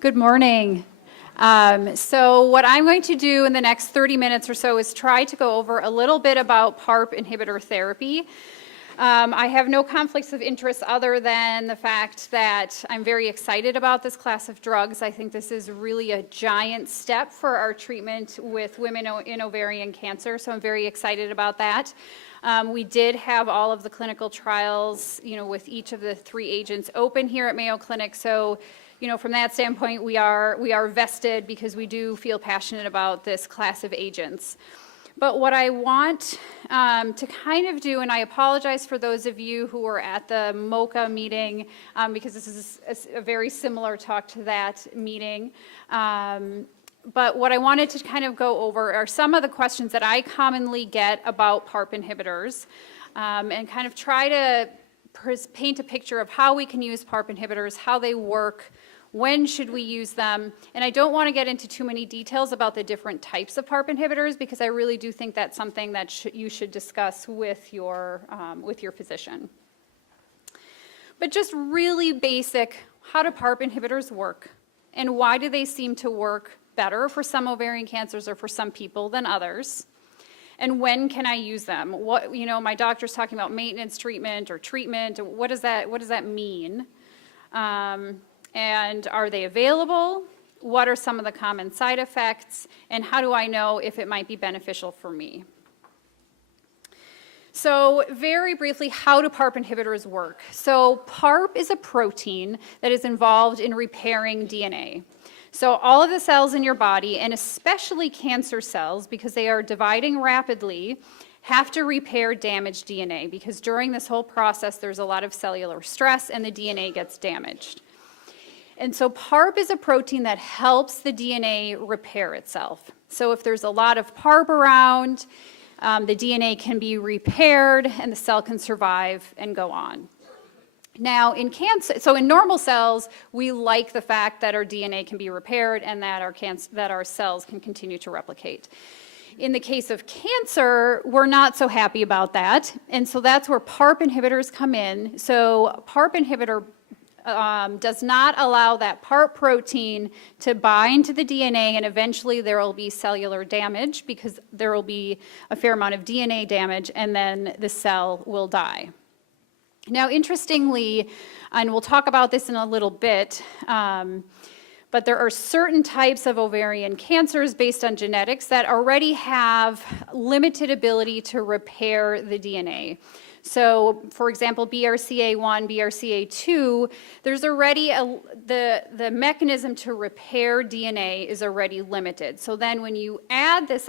Good morning. So what I'm going to do in the next 30 minutes or so is try to go over a little bit about PARP inhibitor therapy. I have no conflicts of interest other than the fact that I'm very excited about this class of drugs. I think this is really a giant step for our treatment with women in ovarian cancer, so I'm very excited about that. We did have all of the clinical trials, with each of the 3 agents open here at Mayo Clinic, so from that standpoint, we are vested because we do feel passionate about this class of agents. But what I want to kind of do, and I apologize for those of you who were at the MOCA meeting, because this is a very similar talk to that meeting. But what I wanted to kind of go over are some of the questions that I commonly get about PARP inhibitors, and kind of try to paint a picture of how we can use PARP inhibitors, how they work, when should we use them. And I don't want to get into too many details about the different types of PARP inhibitors because I really do think that's something that you should discuss with your physician. But just really basic, how do PARP inhibitors work? And why do they seem to work better for some ovarian cancers or for some people than others? And when can I use them? What, my doctor's talking about maintenance treatment or treatment. What does that mean? And are they available? What are some of the common side effects? And how do I know if it might be beneficial for me? So very briefly, how do PARP inhibitors work? So PARP is a protein that is involved in repairing DNA. So all of the cells in your body, and especially cancer cells, because they are dividing rapidly, have to repair damaged DNA because during this whole process there's a lot of cellular stress and the DNA gets damaged. And so PARP is a protein that helps the DNA repair itself. So if there's a lot of PARP around, the DNA can be repaired and the cell can survive and go on. Now in cancer, so in normal cells, we like the fact that our DNA can be repaired and that our cells can continue to replicate. In the case of cancer, we're not so happy about that. And so that's where PARP inhibitors come in. So PARP inhibitor does not allow that PARP protein to bind to the DNA, and eventually there will be cellular damage because there will be a fair amount of DNA damage, and then the cell will die. Now, interestingly, and we'll talk about this in a little bit, but there are certain types of ovarian cancers based on genetics that already have limited ability to repair the DNA. So, for example, BRCA1, BRCA2, there's already the mechanism to repair DNA is already limited. So then when you add this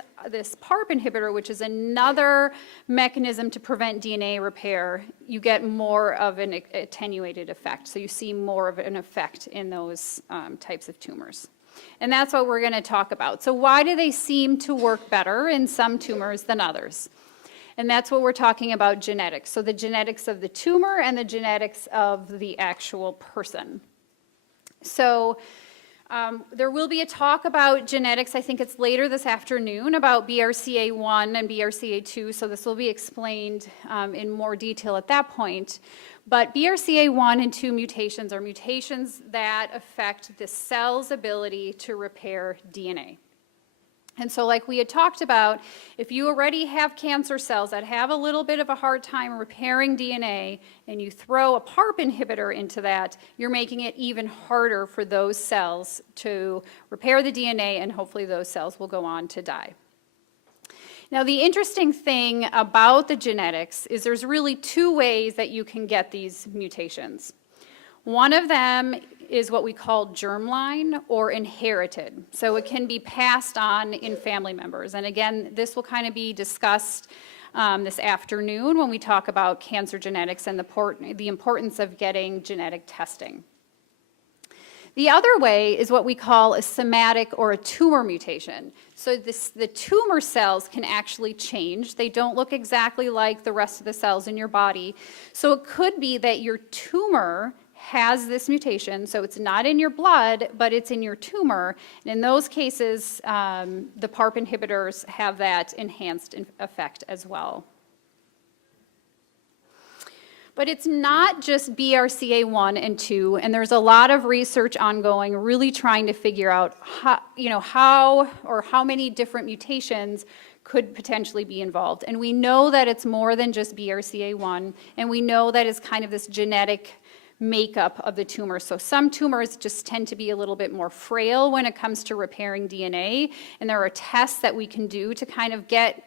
PARP inhibitor, which is another mechanism to prevent DNA repair, you get more of an attenuated effect. So you see more of an effect in those types of tumors. And that's what we're going to talk about. So why do they seem to work better in some tumors than others? And that's what we're talking about, genetics. So the genetics of the tumor and the genetics of the actual person. So there will be a talk about genetics, I think it's later this afternoon, about BRCA1 and BRCA2, so this will be explained in more detail at that point. But BRCA1 and 2 mutations are mutations that affect the cell's ability to repair DNA. And so like we had talked about, if you already have cancer cells that have a little bit of a hard time repairing DNA and you throw a PARP inhibitor into that, you're making it even harder for those cells to repair the DNA, and hopefully those cells will go on to die. Now the interesting thing about the genetics is there's really 2 ways that you can get these mutations. One of them is what we call germline or inherited. So it can be passed on in family members. And again, this will kind of be discussed this afternoon when we talk about cancer genetics and the importance of getting genetic testing. The other way is what we call a somatic or a tumor mutation. So the tumor cells can actually change. They don't look exactly like the rest of the cells in your body. So it could be that your tumor has this mutation, so it's not in your blood, but it's in your tumor. And in those cases, the PARP inhibitors have that enhanced effect as well. But it's not just BRCA1 and 2, and there's a lot of research ongoing really trying to figure out how many different mutations could potentially be involved. And we know that it's more than just BRCA1, and we know that it's kind of this genetic makeup of the tumor. So some tumors just tend to be a little bit more frail when it comes to repairing DNA, and there are tests that we can do to kind of get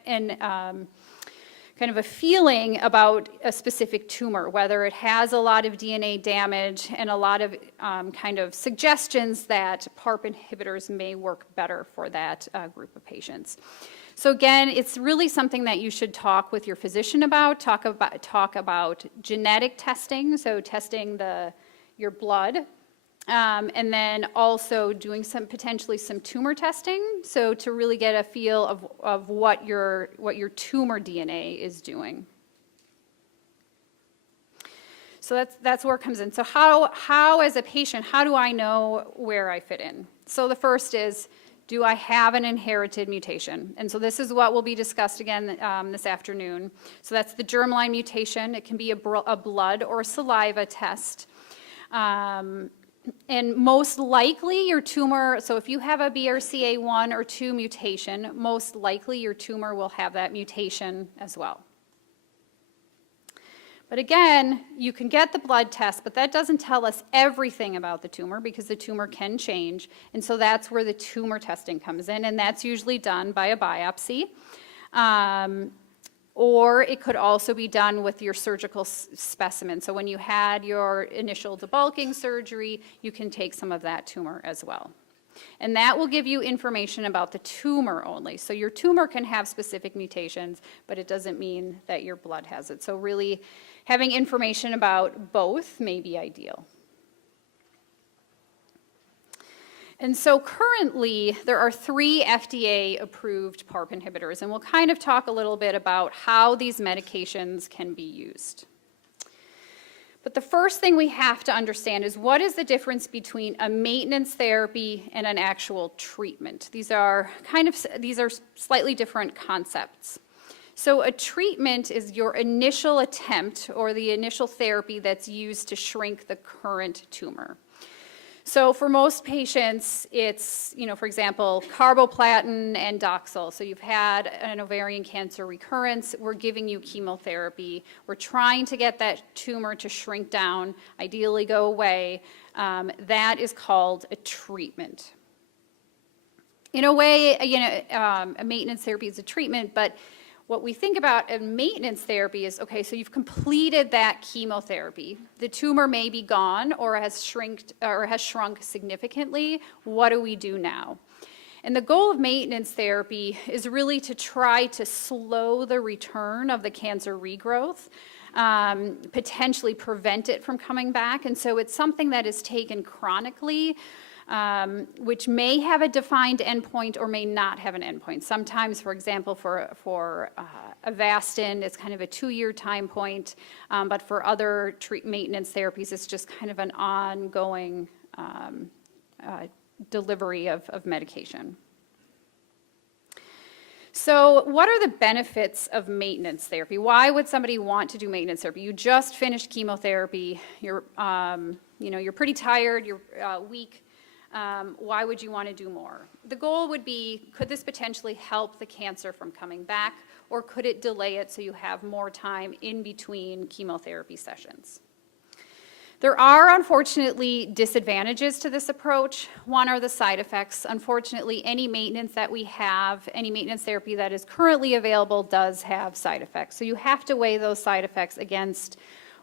kind of a feeling about a specific tumor, whether it has a lot of DNA damage and a lot of kind of suggestions that PARP inhibitors may work better for that group of patients. So again, it's really something that you should talk with your physician about, talk about genetic testing, so testing your blood, and then also doing potentially some tumor testing, so to really get a feel of what your tumor DNA is doing. So that's where it comes in. So how as a patient, how do I know where I fit in? So the first is, do I have an inherited mutation? And so this is what will be discussed again this afternoon. So that's the germline mutation. It can be a blood or saliva test. And most likely your tumor, so if you have a BRCA1 or 2 mutation, most likely your tumor will have that mutation as well. But again, you can get the blood test, but that doesn't tell us everything about the tumor because the tumor can change. And so that's where the tumor testing comes in, and that's usually done by a biopsy. Or it could also be done with your surgical specimen. So when you had your initial debulking surgery, you can take some of that tumor as well. And that will give you information about the tumor only. So your tumor can have specific mutations, but it doesn't mean that your blood has it. So really having information about both may be ideal. And so currently, there are 3 FDA-approved PARP inhibitors, and we'll kind of talk a little bit about how these medications can be used. But the first thing we have to understand is what is the difference between a maintenance therapy and an actual treatment. These are slightly different concepts. So a treatment is your initial attempt or the initial therapy that's used to shrink the current tumor. So for most patients, it's, for example, carboplatin and Doxil. So you've had an ovarian cancer recurrence, we're giving you chemotherapy, we're trying to get that tumor to shrink down, ideally go away. That is called a treatment. In a way, a maintenance therapy is a treatment, but what we think about in maintenance therapy is, okay, so you've completed that chemotherapy. The tumor may be gone or has shrunk significantly. What do we do now? And the goal of maintenance therapy is really to try to slow the return of the cancer regrowth, potentially prevent it from coming back. And so it's something that is taken chronically, which may have a defined endpoint or may not have an endpoint. Sometimes, for example, for Avastin, it's kind of a 2-year time point, but for other maintenance therapies, it's just kind of an ongoing delivery of medication. So what are the benefits of maintenance therapy? Why would somebody want to do maintenance therapy? You just finished chemotherapy, you're pretty tired, you're weak. Why would you want to do more? The goal would be, could this potentially help the cancer from coming back, or could it delay it so you have more time in between chemotherapy sessions? There are, unfortunately, disadvantages to this approach. One are the side effects. Unfortunately, any maintenance that we have, any maintenance therapy that is currently available does have side effects. So you have to weigh those side effects against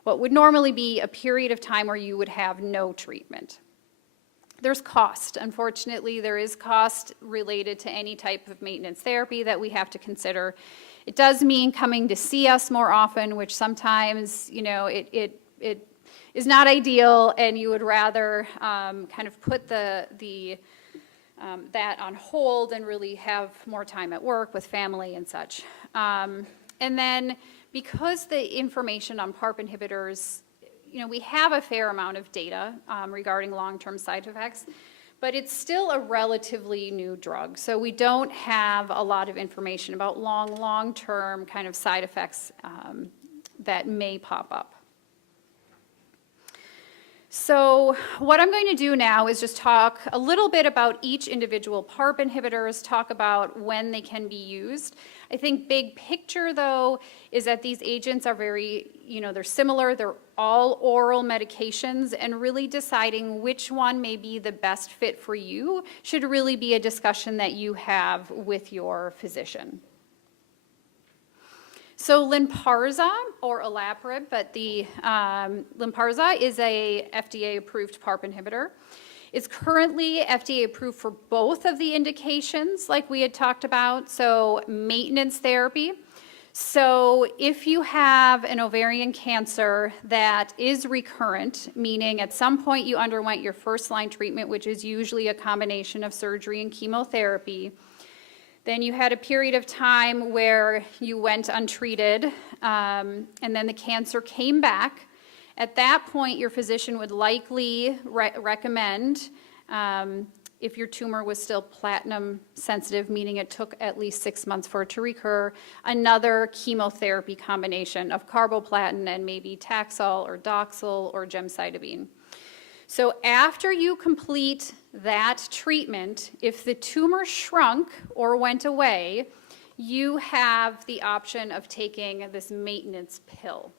what would normally be a period of time where you would have no treatment. There's cost. Unfortunately, there is cost related to any type of maintenance therapy that we have to consider. It does mean coming to see us more often, which sometimes, it is not ideal, and you would rather kind of put that on hold and really have more time at work with family and such. And then because the information on PARP inhibitors, we have a fair amount of data regarding long-term side effects, but it's still a relatively new drug. So we don't have a lot of information about long-term kind of side effects that may pop up. So what I'm going to do now is just talk a little bit about each individual PARP inhibitors, talk about when they can be used. I think big picture, though, is that these agents are very, they're similar. They're all oral medications, and really deciding which one may be the best fit for you should really be a discussion that you have with your physician. So Lynparza, or olaparib, but the Lynparza is a FDA-approved PARP inhibitor. It's currently FDA-approved for both of the indications, like we had talked about, so maintenance therapy. So if you have an ovarian cancer that is recurrent, meaning at some point you underwent your first-line treatment, which is usually a combination of surgery and chemotherapy, then you had a period of time where you went untreated, and then the cancer came back. At that point, your physician would likely recommend, if your tumor was still platinum sensitive, meaning it took at least 6 months for it to recur, another chemotherapy combination of carboplatin and maybe Taxol or Doxil or gemcitabine. So after you complete that treatment, if the tumor shrunk or went away, you have the option of taking this maintenance pill.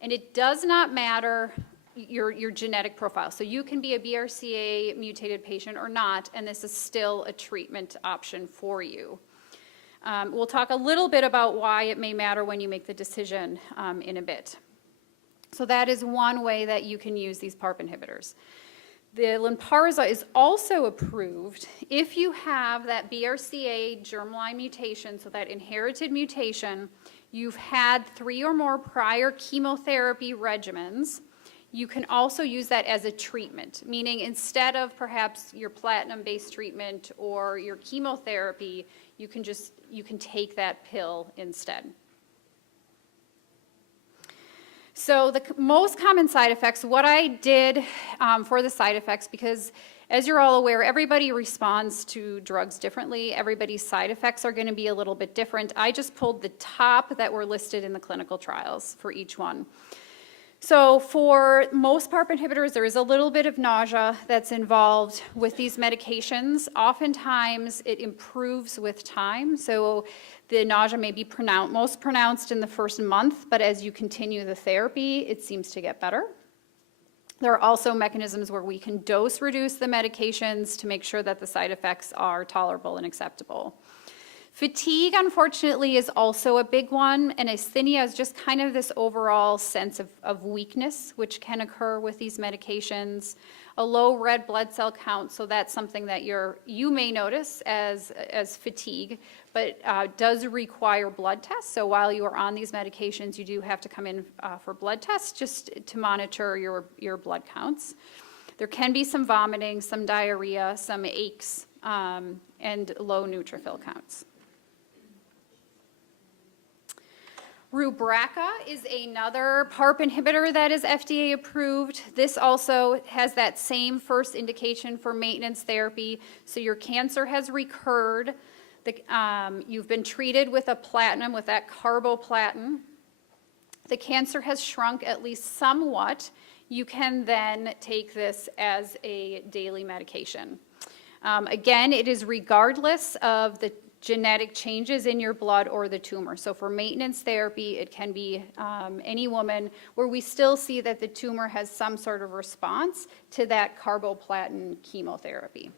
And it does not matter your genetic profile. So you can be a BRCA mutated patient or not, and this is still a treatment option for you. We'll talk a little bit about why it may matter when you make the decision in a bit. So that is one way that you can use these PARP inhibitors. The Lynparza is also approved if you have that BRCA germline mutation, so that inherited mutation, you've had 3 or more prior chemotherapy regimens. You can also use that as a treatment, meaning instead of perhaps your platinum-based treatment or your chemotherapy, you can take that pill instead. So the most common side effects, what I did for the side effects, because as you're all aware, everybody responds to drugs differently. Everybody's side effects are going to be a little bit different. I just pulled the top that were listed in the clinical trials for each one. So for most PARP inhibitors, there is a little bit of nausea that's involved with these medications. Oftentimes, it improves with time. So the nausea may be most pronounced in the first month, but as you continue the therapy, it seems to get better. There are also mechanisms where we can dose reduce the medications to make sure that the side effects are tolerable and acceptable. Fatigue, unfortunately, is also a big one, and asthenia is just kind of this overall sense of weakness, which can occur with these medications. A low red blood cell count, so that's something that you may notice as fatigue, but does require blood tests. So while you are on these medications, you do have to come in for blood tests just to monitor your blood counts. There can be some vomiting, some diarrhea, some aches, and low neutrophil counts. Rubraca is another PARP inhibitor that is FDA approved. This also has that same first indication for maintenance therapy. So your cancer has recurred. You've been treated with a platinum, with that carboplatin. The cancer has shrunk at least somewhat. You can then take this as a daily medication. Again, it is regardless of the genetic changes in your blood or the tumor. So for maintenance therapy, it can be any woman where we still see that the tumor has some sort of response to that carboplatin chemotherapy.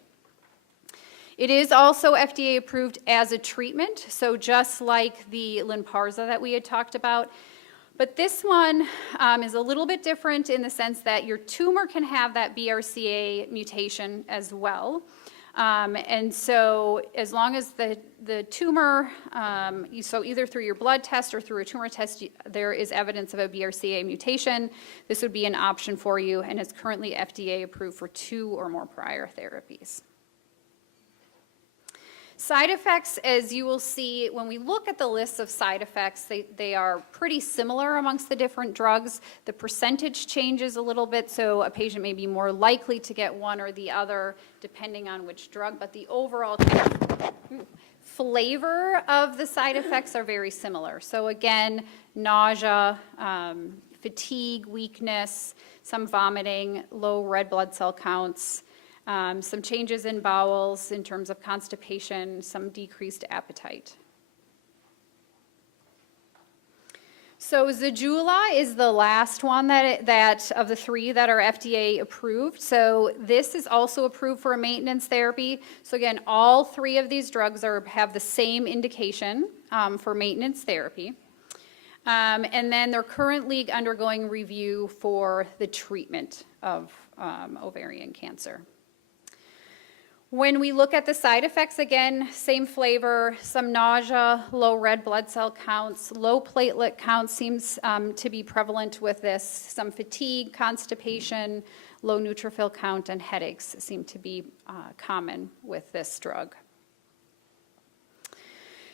It is also FDA approved as a treatment, so just like the Lynparza that we had talked about. But this one is a little bit different in the sense that your tumor can have that BRCA mutation as well. And so as long as the tumor, so either through your blood test or through a tumor test, there is evidence of a BRCA mutation, this would be an option for you, and is currently FDA approved for 2 or more prior therapies. Side effects, as you will see, when we look at the lists of side effects, they are pretty similar amongst the different drugs. The percentage changes a little bit, so a patient may be more likely to get one or the other depending on which drug, but the overall flavor of the side effects are very similar. So again, nausea, fatigue, weakness, some vomiting, low red blood cell counts, some changes in bowels in terms of constipation, some decreased appetite. So Zejula is the last one that of the three that are FDA approved. So this is also approved for a maintenance therapy. So again, all three of these drugs have the same indication for maintenance therapy. And then they're currently undergoing review for the treatment of ovarian cancer. When we look at the side effects, again, same flavor, some nausea, low red blood cell counts, low platelet counts seems to be prevalent with this. Some fatigue, constipation, low neutrophil count, and headaches seem to be common with this drug.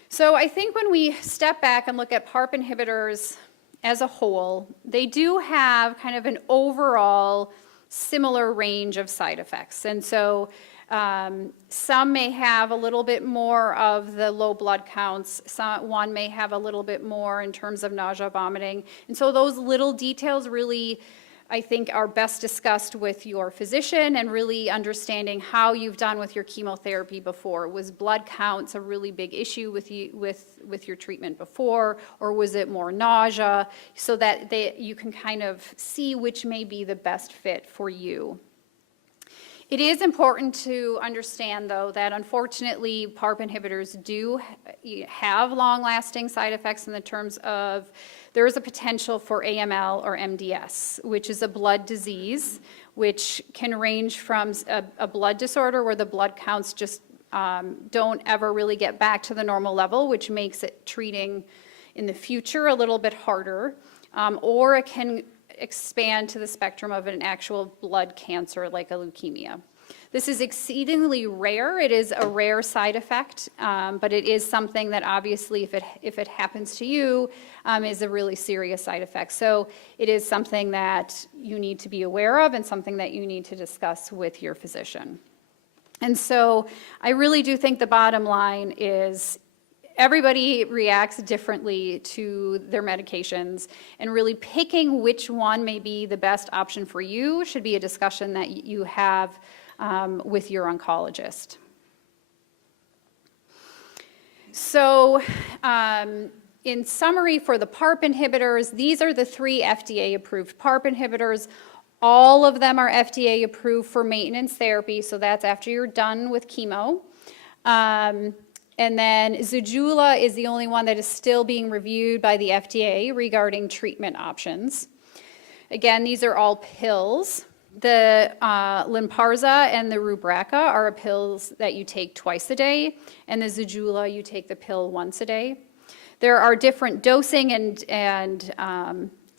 So I think when we step back and look at PARP inhibitors as a whole, they do have kind of an overall similar range of side effects. And so some may have a little bit more of the low blood counts. One may have a little bit more in terms of nausea, vomiting. And so those little details really, I think, are best discussed with your physician and really understanding how you've done with your chemotherapy before. Was blood counts a really big issue with your treatment before, or was it more nausea? So that you can kind of see which may be the best fit for you. It is important to understand, though, that unfortunately PARP inhibitors do have long-lasting side effects in the terms of there is a potential for AML or MDS, which is a blood disease, which can range from a blood disorder where the blood counts just don't ever really get back to the normal level, which makes it treating in the future a little bit harder, or it can expand to the spectrum of an actual blood cancer like a leukemia. This is exceedingly rare. It is a rare side effect, but it is something that obviously if it happens to you is a really serious side effect. So it is something that you need to be aware of and something that you need to discuss with your physician. And so I really do think the bottom line is everybody reacts differently to their medications, and really picking which one may be the best option for you should be a discussion that you have with your oncologist. So in summary, for the PARP inhibitors, these are the three FDA-approved PARP inhibitors. All of them are FDA approved for maintenance therapy, so that's after you're done with chemo. And then Zejula is the only one that is still being reviewed by the FDA regarding treatment options. Again, these are all pills. The Lynparza and the Rubraca are pills that you take twice a day, and the Zejula, you take the pill once a day. There are different dosing and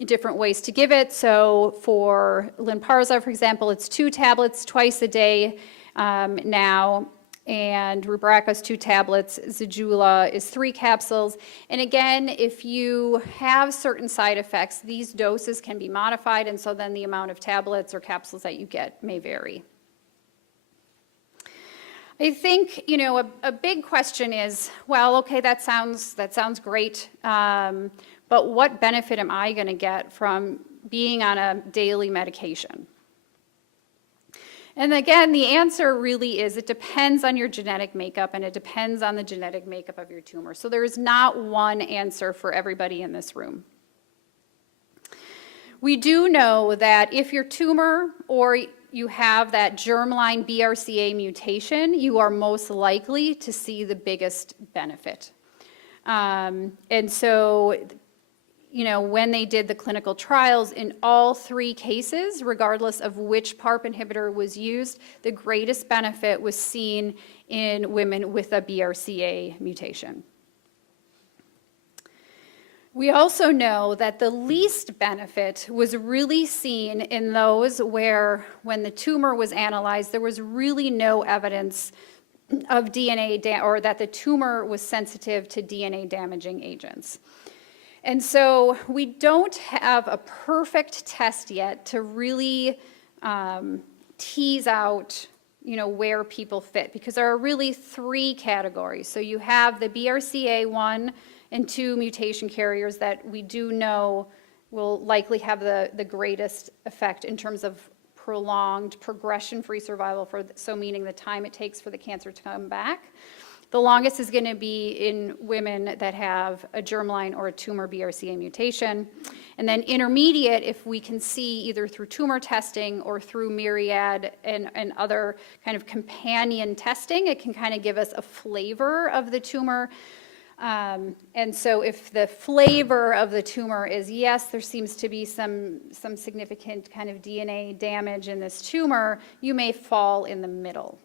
different ways to give it. So for Lynparza, for example, it's 2 tablets twice a day now. And Rubraca is 2 tablets, Zejula is 3 capsules. And again, if you have certain side effects, these doses can be modified, and so then the amount of tablets or capsules that you get may vary. I think, a big question is, well, okay, that sounds great, but what benefit am I going to get from being on a daily medication? And again, the answer really is it depends on your genetic makeup, and it depends on the genetic makeup of your tumor. So there is not one answer for everybody in this room. We do know that if your tumor or you have that germline BRCA mutation, you are most likely to see the biggest benefit. And so when they did the clinical trials, in all 3 cases, regardless of which PARP inhibitor was used, the greatest benefit was seen in women with a BRCA mutation. We also know that the least benefit was really seen in those where, when the tumor was analyzed, there was really no evidence of DNA or that the tumor was sensitive to DNA damaging agents. And so we don't have a perfect test yet to really tease out, where people fit, because there are really 3 categories. So you have the BRCA1 and 2 mutation carriers that we do know will likely have the greatest effect in terms of prolonged progression-free survival, so meaning the time it takes for the cancer to come back. The longest is going to be in women that have a germline or a tumor BRCA mutation. And then intermediate, if we can see either through tumor testing or through myriad and other kind of companion testing, it can kind of give us a flavor of the tumor. And so if the flavor of the tumor is, yes, there seems to be some significant kind of DNA damage in this tumor, you may fall in the middle.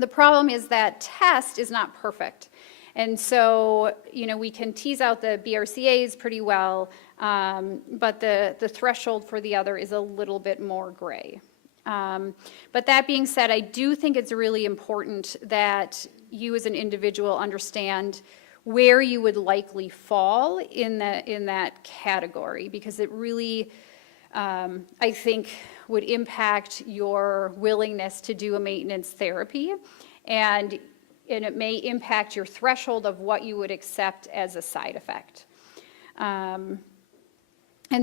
The problem is that test is not perfect. And so, we can tease out the BRCAs pretty well, but the threshold for the other is a little bit more gray. But that being said, I do think it's really important that you as an individual understand where you would likely fall in that category, because it really, I think, would impact your willingness to do a maintenance therapy, and it may impact your threshold of what you would accept as a side effect. And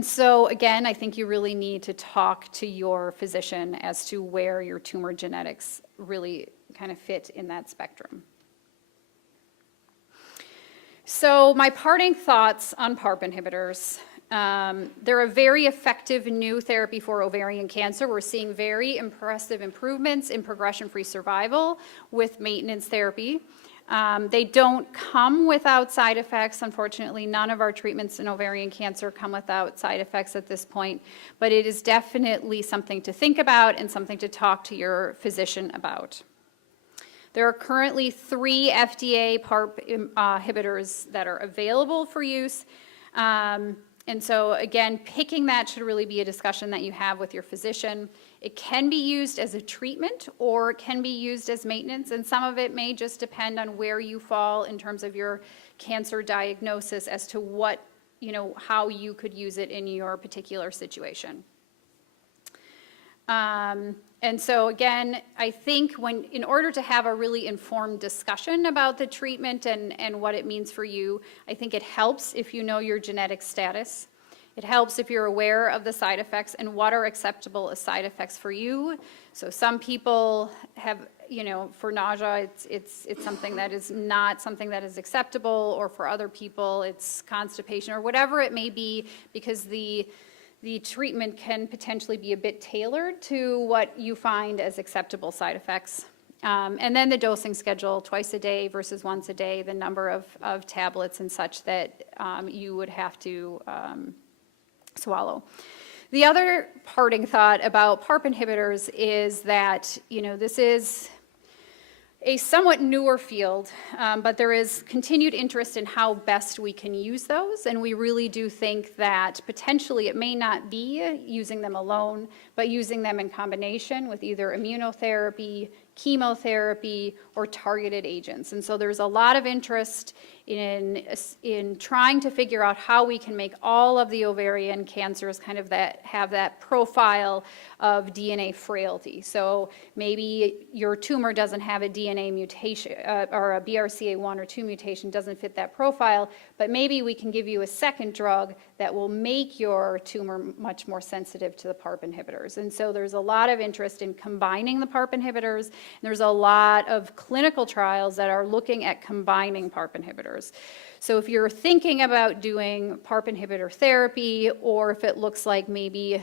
so, again, I think you really need to talk to your physician as to where your tumor genetics really kind of fit in that spectrum. So my parting thoughts on PARP inhibitors. They're a very effective new therapy for ovarian cancer. We're seeing very impressive improvements in progression-free survival with maintenance therapy. They don't come without side effects. Unfortunately, none of our treatments in ovarian cancer come without side effects at this point, but it is definitely something to think about and something to talk to your physician about. There are currently 3 FDA PARP inhibitors that are available for use. And so, again, picking that should really be a discussion that you have with your physician. It can be used as a treatment or it can be used as maintenance, and some of it may just depend on where you fall in terms of your cancer diagnosis as to what, how you could use it in your particular situation. And so again, I think in order to have a really informed discussion about the treatment and what it means for you, I think it helps if you know your genetic status. It helps if you're aware of the side effects and what are acceptable as side effects for you. So some people have, for nausea, it's something that is not something that is acceptable, or for other people, it's constipation or whatever it may be, because the treatment can potentially be a bit tailored to what you find as acceptable side effects. And then the dosing schedule, twice a day versus once a day, the number of tablets and such that you would have to swallow. The other parting thought about PARP inhibitors is that, this is a somewhat newer field, but there is continued interest in how best we can use those, and we really do think that potentially it may not be using them alone, but using them in combination with either immunotherapy, chemotherapy, or targeted agents. And so there's a lot of interest in trying to figure out how we can make all of the ovarian cancers kind of have that profile of DNA frailty. So maybe your tumor doesn't have a DNA mutation or a BRCA1 or 2 mutation, doesn't fit that profile, but maybe we can give you a second drug that will make your tumor much more sensitive to the PARP inhibitors. And so there's a lot of interest in combining the PARP inhibitors, and there's a lot of clinical trials that are looking at combining PARP inhibitors. So if you're thinking about doing PARP inhibitor therapy, or if it looks like maybe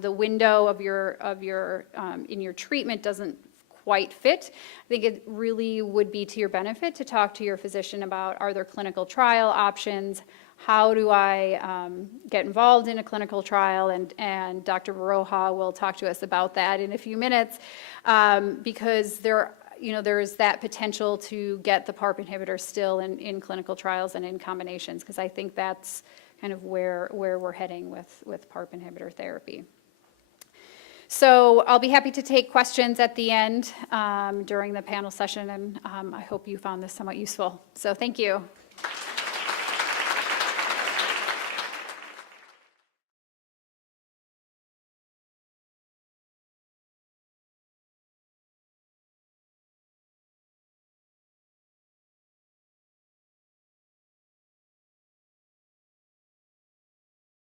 the window of your in your treatment doesn't quite fit, I think it really would be to your benefit to talk to your physician about, are there clinical trial options? How do I get involved in a clinical trial? And Dr. Baroja will talk to us about that in a few minutes, because there is that potential to get the PARP inhibitor still in clinical trials and in combinations, because I think that's kind of where we're heading with PARP inhibitor therapy. So I'll be happy to take questions at the end during the panel session, and I hope you found this somewhat useful. So thank you.